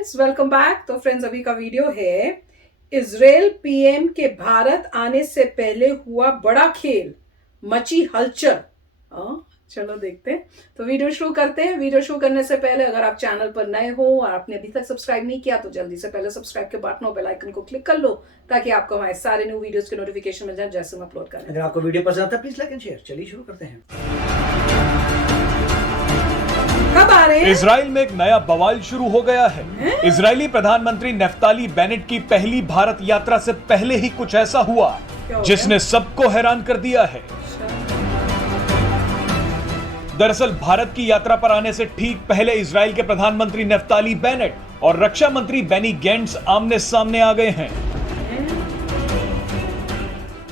Friends, welcome back. तो friends, अभी का वीडियो है इजराइल पीएम के भारत आने से पहले हुआ बड़ा खेल, मची हलचल। चलो देखते हैं। तो वीडियो शुरू करते हैं। वीडियो शुरू करने से पहले अगर आप चैनल पर नए हो और आपने अभी तक सब्सक्राइब नहीं किया तो जल्दी से पहले सब्सक्राइब के बटन और बेल आइकन को क्लिक कर लो ताकि आपको हमारे सारे न्यू वीडियोस के नोटिफिकेशन मिल जाए जैसे हम अपलोड करें। अगर आपको वीडियो पसंद आता है प्लीज लाइक एंड शेयर। चलिए शुरू करते हैं। कब आ रहे हैं? इजराइल में एक नया बवाल शुरू हो गया है। इजरायली प्रधानमंत्री नेफ्ताली बेनेट की पहली भारत यात्रा से पहले ही कुछ ऐसा हुआ जिसने सबको हैरान कर दिया है। दरअसल भारत की यात्रा पर आने से ठीक पहले इजराइल के प्रधानमंत्री नेफ्ताली बेनेट और रक्षा मंत्री बेनी गेंट्स आमने सामने आ गए हैं।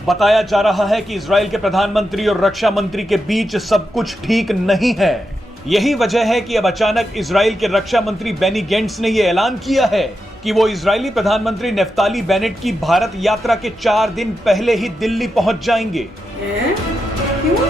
बताया जा रहा है कि इजराइल के प्रधानमंत्री और रक्षा मंत्री के बीच सब कुछ ठीक नहीं है। यही वजह है कि अब अचानक इजराइल के रक्षा मंत्री बेनी गेंट्स ने यह ऐलान किया है कि वो इजरायली प्रधानमंत्री नेफ्ताली बेनेट की भारत यात्रा के 4 दिन पहले ही दिल्ली पहुंच जाएंगे। क्यों?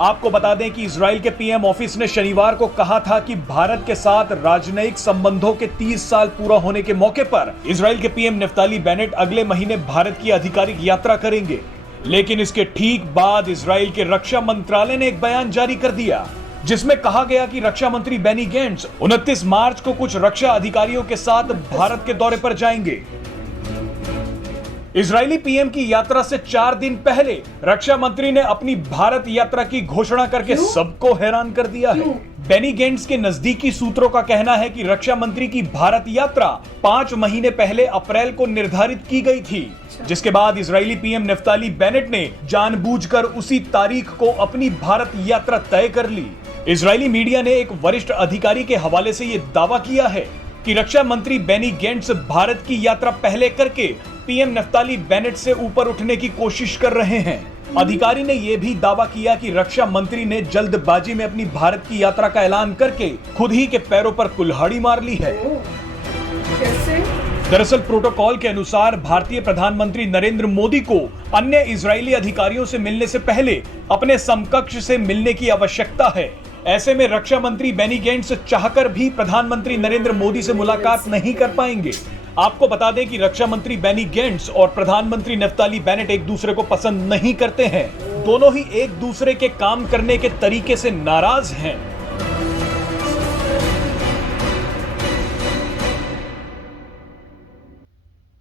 आपको बता दें कि इजराइल के पीएम ऑफिस ने शनिवार को कहा था कि भारत के साथ राजनयिक संबंधों के 30 साल पूरा होने के मौके पर इजराइल के पीएम नेफ्ताली बेनेट अगले महीने भारत की आधिकारिक यात्रा करेंगे। लेकिन इसके ठीक बाद इजराइल के रक्षा मंत्रालय ने एक बयान जारी कर दिया जिसमें कहा गया कि रक्षा मंत्री बेनी गेंट्स 29 मार्च को कुछ रक्षा अधिकारियों के साथ भारत के दौरे पर जाएंगे। इजरायली पीएम की यात्रा से 4 दिन पहले रक्षा मंत्री ने अपनी भारत यात्रा की घोषणा करके सबको हैरान कर दिया है। बेनी गेंट्स के नजदीकी सूत्रों का कहना है कि रक्षा मंत्री की भारत यात्रा 5 महीने पहले अप्रैल को निर्धारित की गई थी, जिसके बाद इजरायली पीएम नेफ्ताली बेनेट ने जानबूझकर उसी तारीख को अपनी भारत यात्रा तय कर ली। इजरायली मीडिया ने एक वरिष्ठ अधिकारी के हवाले से यह दावा किया है कि रक्षा मंत्री बेनी गेंट्स भारत की यात्रा पहले करके पीएम नेफ्ताली बेनेट से ऊपर उठने की कोशिश कर रहे हैं। अधिकारी ने यह भी दावा किया कि रक्षा मंत्री ने जल्दबाजी में अपनी भारत की यात्रा का ऐलान करके खुद ही के पैरों पर कुल्हाड़ी मार ली है। कैसे? दरअसल प्रोटोकॉल के अनुसार भारतीय प्रधानमंत्री नरेंद्र मोदी को अन्य इजरायली अधिकारियों से मिलने से पहले अपने समकक्ष से मिलने की आवश्यकता है। ऐसे में रक्षा मंत्री बेनी गेंट्स चाहकर भी प्रधानमंत्री नरेंद्र मोदी से मुलाकात नहीं कर पाएंगे। आपको बता दें कि रक्षा मंत्री बेनी गेंट्स और प्रधानमंत्री नेफ्ताली बेनेट एक दूसरे को पसंद नहीं करते हैं। दोनों ही एक दूसरे के काम करने के तरीके से नाराज हैं।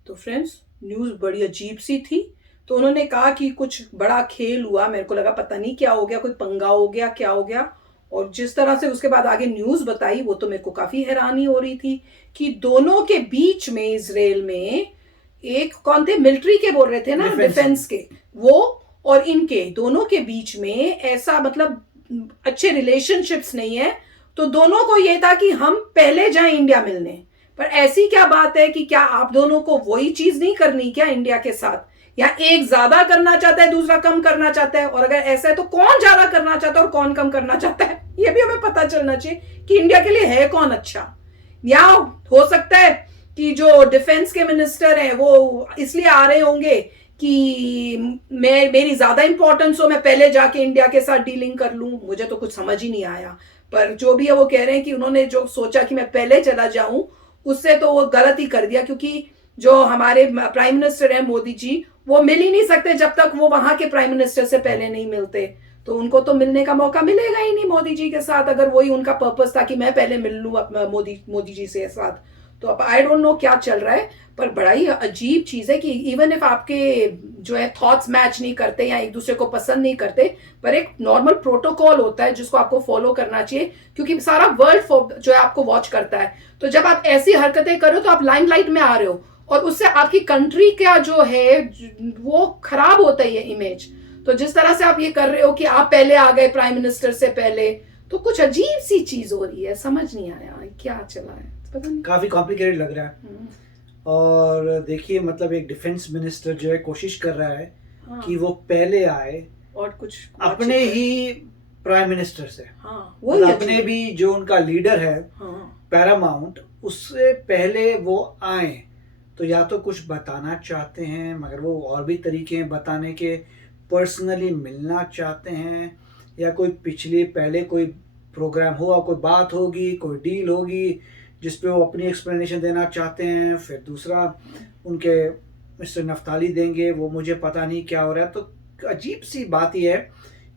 तो फ्रेंड्स, न्यूज बड़ी अजीब सी थी। तो उन्होंने कहा कि कुछ बड़ा खेल हुआ। मेरे को लगा पता नहीं क्या हो गया, कोई पंगा हो गया, क्या हो गया। और जिस तरह से उसके बाद आगे न्यूज बताई वो तो मेरे को काफी हैरानी हो रही थी कि दोनों के बीच में इजराइल में एक कौन थे, मिलिट्री के बोल रहे थे ना, डिफेंस के, वो और इनके दोनों के बीच में ऐसा मतलब अच्छे रिलेशनशिप्स नहीं है। तो दोनों को ये था कि हम पहले जाएं इंडिया मिलने। पर ऐसी क्या बात है कि क्या आप दोनों को वही चीज नहीं करनी क्या इंडिया के साथ, या एक ज्यादा करना चाहता है दूसरा कम करना चाहता है? और अगर ऐसा है तो कौन ज्यादा करना चाहता है और कौन कम करना चाहता है, ये भी हमें पता चलना चाहिए कि इंडिया के लिए है कौन अच्छा। या हो सकता है कि जो डिफेंस के मिनिस्टर हैं वो इसलिए आ रहे होंगे कि मेरी ज्यादा इंपॉर्टेंस हो, मैं पहले जाके इंडिया के साथ डीलिंग कर लूं। मुझे तो कुछ समझ ही नहीं आया। पर जो भी है वो कह रहे हैं कि उन्होंने जो सोचा कि मैं पहले चला जाऊं उससे तो वो गलत ही कर दिया, क्योंकि जो हमारे प्राइम मिनिस्टर हैं मोदी जी, वो मिल ही नहीं सकते जब तक वो वहां के प्राइम मिनिस्टर से पहले नहीं मिलते। तो उनको तो मिलने का मौका मिलेगा ही नहीं मोदी जी के साथ, अगर वही उनका पर्पस था कि मैं पहले मिल लूं मोदी जी से साथ। तो अब आई डोंट नो क्या चल रहा है। पर बड़ा ही अजीब चीज है कि इवन इफ आपके जो है थॉट्स मैच नहीं करते या एक दूसरे को पसंद नहीं करते, पर एक नॉर्मल प्रोटोकॉल होता है जिसको आपको फॉलो करना चाहिए, क्योंकि सारा वर्ल्ड जो है आपको वॉच करता है। तो जब आप ऐसी हरकतें करो तो आप लाइमलाइट में आ रहे हो और उससे आपकी कंट्री का जो है वो खराब होता है, ये इमेज। तो जिस तरह से आप ये कर रहे हो कि आप पहले आ गए प्राइम मिनिस्टर से पहले, तो कुछ अजीब सी चीज हो रही है। समझ नहीं आया क्या चला है, पता नहीं। काफी कॉम्प्लिकेटेड लग रहा है। और देखिए मतलब एक डिफेंस मिनिस्टर जो है कोशिश कर रहा है कि वो पहले आए और कुछ अपने ही प्राइम मिनिस्टर से, वो अपने भी जो उनका लीडर है पैरामाउंट, उससे पहले वो आए। तो या तो कुछ बताना चाहते हैं, मगर वो और भी तरीके हैं बताने के, पर्सनली मिलना चाहते हैं, या कोई पहले कोई प्रोग्राम हुआ, कोई बात होगी, कोई डील होगी, जिसपे वो अपनी एक्सप्लेनेशन देना चाहते हैं, फिर दूसरा उनके मिस्टर नफ्ताली देंगे, वो मुझे पता नहीं क्या हो रहा है। तो अजीब सी बात यह है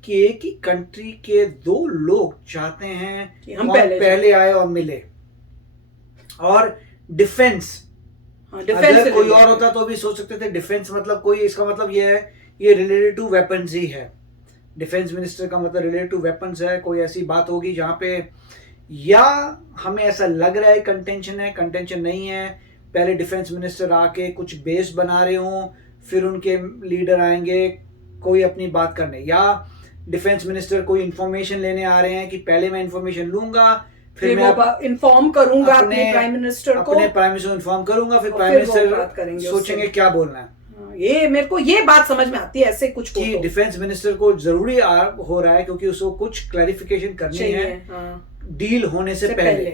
कि एक ही कंट्री के दो लोग चाहते हैं कि हम पहले आए और मिले। और डिफेंस, अगर कोई और होता तो भी सोच सकते थे डिफेंस मतलब कोई, इसका मतलब ये है ये रिलेटेड टू वेपन्स ही है। डिफेंस मिनिस्टर का मतलब रिलेटेड टू वेपन्स है। कोई ऐसी बात होगी जहां पे या हमें ऐसा लग रहा है कंटेंशन है, कंटेंशन नहीं है, पहले डिफेंस मिनिस्टर आके कुछ बेस बना रहे हों, फिर उनके लीडर आएंगे कोई अपनी बात करने, या डिफेंस मिनिस्टर कोई इंफॉर्मेशन लेने आ रहे हैं कि पहले मैं इंफॉर्मेशन लूंगा फिर मैं इन्फॉर्म करूंगा अपने प्राइम मिनिस्टर को, अपने प्राइम मिनिस्टर को इन्फॉर्म करूंगा, फिर प्राइम मिनिस्टर सोचेंगे क्या बोलना है। ये मेरे को ये बात समझ में आती है ऐसे कुछ कि डिफेंस मिनिस्टर को जरूरी हो रहा है क्योंकि उसको कुछ क्लैरिफिकेशन करनी है डील होने से पहले।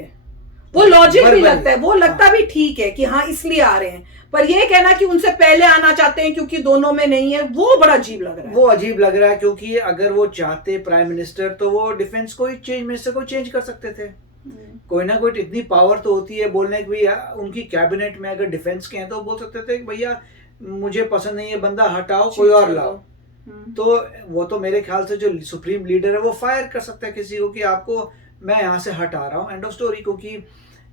वो लॉजिक भी लगता है, वो लगता भी ठीक है कि हाँ इसलिए आ रहे हैं, पर ये कहना कि उनसे पहले आना चाहते हैं क्योंकि दोनों में नहीं है, वो बड़ा अजीब लग रहा है। वो अजीब लग रहा है क्योंकि अगर वो चाहते प्राइम मिनिस्टर तो वो डिफेंस को चेंज मिनिस्टर को चेंज कर सकते थे। कोई ना कोई इतनी पावर तो होती है बोलने की भी। उनकी कैबिनेट में अगर डिफेंस के हैं तो बोल सकते थे कि भैया मुझे पसंद नहीं है बंदा, हटाओ कोई और लाओ। तो वो तो मेरे ख्याल से जो सुप्रीम लीडर है वो फायर कर सकता है किसी को कि आपको मैं यहाँ से हटा रहा हूँ, एंड ऑफ स्टोरी। क्योंकि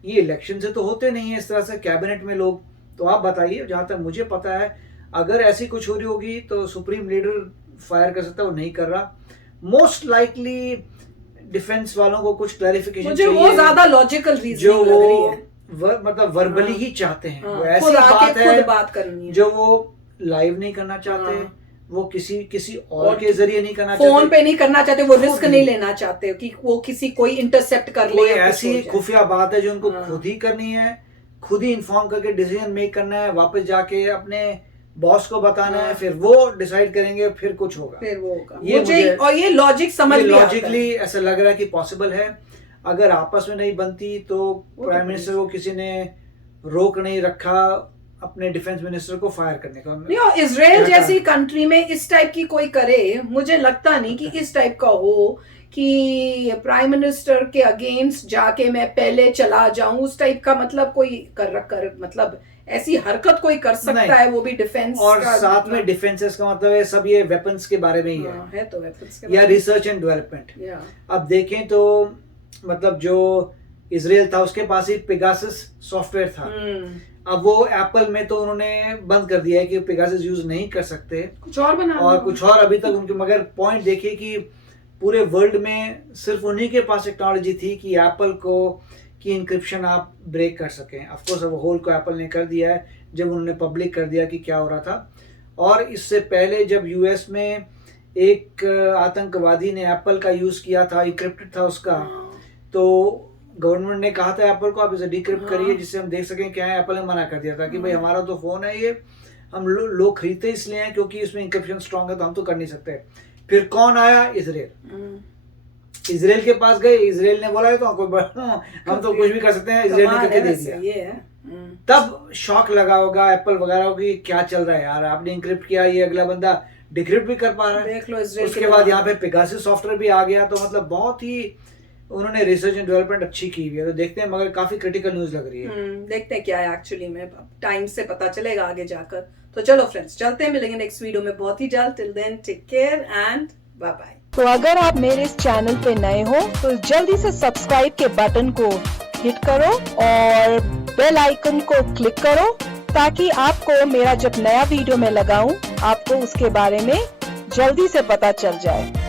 ये इलेक्शन से तो होते नहीं है इस तरह से कैबिनेट में लोग। तो आप बताइए, जहां तक मुझे पता है अगर ऐसी कुछ हो रही होगी तो सुप्रीम लीडर फायर कर सकता है, वो नहीं कर रहा। मोस्ट लाइकली डिफेंस वालों को कुछ क्लैरिफिकेशन मुझे वो ज्यादा लॉजिकल रीजनिंग लग रही है। मतलब वर्बली ही चाहते हैं, वो ऐसी बात है बात करनी है जो वो लाइव नहीं करना चाहते, वो किसी और के जरिए नहीं करना चाहते, फोन पे नहीं करना चाहते, वो रिस्क नहीं लेना चाहते कि वो किसी कोई इंटरसेप्ट कर ले। ऐसी खुफिया बात है जो उनको खुद ही करनी है, खुद ही इन्फॉर्म करके डिसीजन मेक करना है, वापस जाके अपने बॉस को बताना है, फिर वो डिसाइड करेंगे, फिर कुछ होगा, फिर वो होगा। मुझे और ये लॉजिक समझ में आता है, लॉजिकली ऐसा लग रहा है कि पॉसिबल है। अगर आपस में नहीं बनती तो प्राइम मिनिस्टर को किसी ने रोक नहीं रखा अपने डिफेंस मिनिस्टर को फायर करने का। इजराइल जैसी कंट्री में इस टाइप की कोई करे, मुझे लगता नहीं कि इस टाइप का हो कि प्राइम मिनिस्टर के अगेंस्ट जाके मैं पहले चला जाऊं, उस टाइप का मतलब कोई कर मतलब ऐसी हरकत कोई कर सकता है, वो भी डिफेंस और साथ में डिफेंसेस का मतलब है सब ये वेपन्स के बारे में ही है तो वेपन्स के या रिसर्च एंड डेवलपमेंट। अब देखें तो मतलब जो इजराइल था उसके पास ही पेगासस सॉफ्टवेयर था। अब वो एप्पल में तो उन्होंने बंद कर दिया है कि पेगासस यूज नहीं कर सकते, कुछ और बना और कुछ और अभी तक उनके। मगर पॉइंट देखिए कि पूरे वर्ल्ड में सिर्फ उन्हीं के पास टेक्नोलॉजी थी कि एप्पल को कि इंक्रिप्शन आप ब्रेक कर सकें। ऑफ कोर्स अब होल को एप्पल ने कर दिया है जब उन्होंने पब्लिक कर दिया कि क्या हो रहा था। और इससे पहले जब यूएस में एक आतंकवादी ने एप्पल का यूज किया था, इंक्रिप्टेड था उसका, तो गवर्नमेंट ने कहा था एप्पल को आप इसे डिक्रिप्ट करिए जिससे हम देख सकें क्या है। एप्पल ने मना कर दिया था कि भाई हमारा तो फोन है, ये हम लोग खरीदते इसलिए हैं क्योंकि इसमें इंक्रिप्शन स्ट्रांग है, तो हम तो कर नहीं सकते। फिर कौन आया? इजराइल के पास गए, इजराइल ने बोला तो हम तो कुछ भी कर सकते हैं, इजराइल ने करके दे दिया। तब शॉक लगा होगा एप्पल वगैरह की, क्या चल रहा है यार, आपने इंक्रिप्ट किया, ये अगला बंदा डिक्रिप्ट भी कर पा रहा है, देख लो इजराइल। उसके बाद यहाँ पे पेगासस सॉफ्टवेयर भी आ गया, तो मतलब बहुत ही उन्होंने रिसर्च एंड डेवलपमेंट अच्छी की हुई है। तो देखते हैं, मगर काफी क्रिटिकल न्यूज लग रही है। देखते हैं क्या है एक्चुअली में, टाइम से पता चलेगा आगे जाकर। तो चलो फ्रेंड्स, चलते हैं, मिलेंगे नेक्स्ट वीडियो में बहुत ही जल्द। Till then take care and bye bye. तो अगर आप मेरे इस चैनल पे नए हो तो जल्दी से सब्सक्राइब के बटन को हिट करो और बेल आइकन को क्लिक करो ताकि आपको मेरा जब नया वीडियो मैं लगाऊं आपको उसके बारे में जल्दी से पता चल जाए।